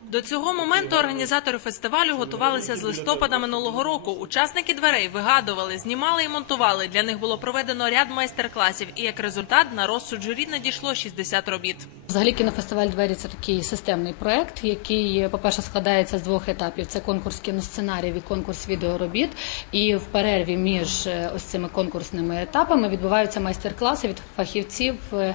До цього моменту організатори фестивалю готувалися з листопада минулого року. Учасники дверей вигадували, знімали і монтували. Для них було проведено ряд майстер-класів, і як результат на розсуд журі надійшло 60 робіт. Взагалі кінофестиваль двері це такий системний проект, який, по-перше, складається з двох етапів: це конкурс кіносценаріїв і конкурс відеоробіт. І в перерві між е, ось цими конкурсними етапами відбуваються майстер-класи від фахівців, е,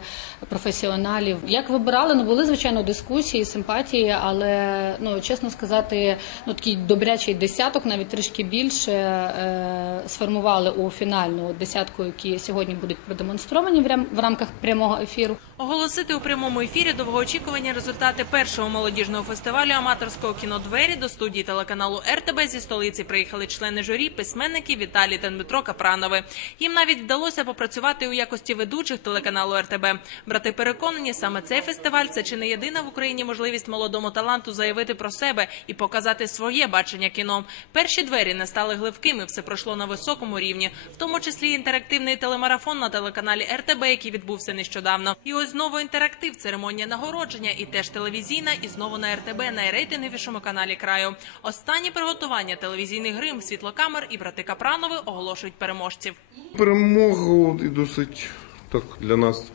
професіоналів. Як вибирали, ну були звичайно дискусії, симпатії, але ну чесно сказати, ну такий добрячий десяток, навіть трішки більше е, сформували у фінальну десятку, які сьогодні будуть продемонстровані в рам- в рамках прямого ефіру. Оголосити у прямому ефірі довгоочікувані результати першого молодіжного фестивалю аматорського кіно «Двері» до студії телеканалу РТБ зі столиці приїхали члени журі, письменники Віталій та Дмитро Капранови. Їм навіть вдалося попрацювати у якості ведучих телеканалу РТБ. Брати переконані, саме цей фестиваль це чи не єдина в Україні можливість молодому таланту заявити про себе і показати своє бачення кіно. Перші двері не стали гливкими, все пройшло на високому рівні, в тому числі інтерактивний телемарафон на телеканалі РТБ, який відбувся нещодавно. І ось знову інтерактив, церемонія нагородження, і теж телевізійна, і знову на РТБ, найрейтинговішому каналі краю. Останні приготування телевізійних грим, світлокамер і брати Капранови оголошують переможців. Перемогу і досить так для нас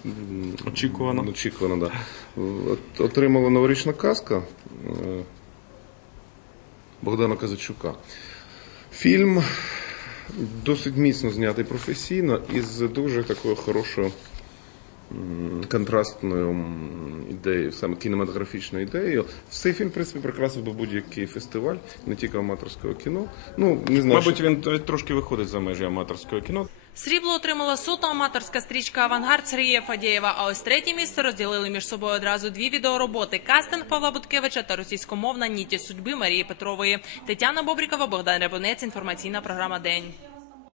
Очікувано. Очікувано, да. Отримала новорічна казка е, Богдана Казачука. Фільм досить міцно знятий професійно і з дуже такою хорошою контрастною ідеєю, саме кінематографічною ідеєю. Цей фільм, в принципі, прикрасив би будь-який фестиваль, не тільки аматорського кіно. Ну, не знаю, Мабуть, що- він трошки виходить за межі аматорського кіно. Срібло отримала суто аматорська стрічка Авангард Сергія Фадєєва. А ось третє місце розділили між собою одразу дві відеороботи: кастинг Павла Буткевича та російськомовна ніті судьби Марії Петрової. Тетяна Бобрікова, Богдан Рябунець. Інформаційна програма День.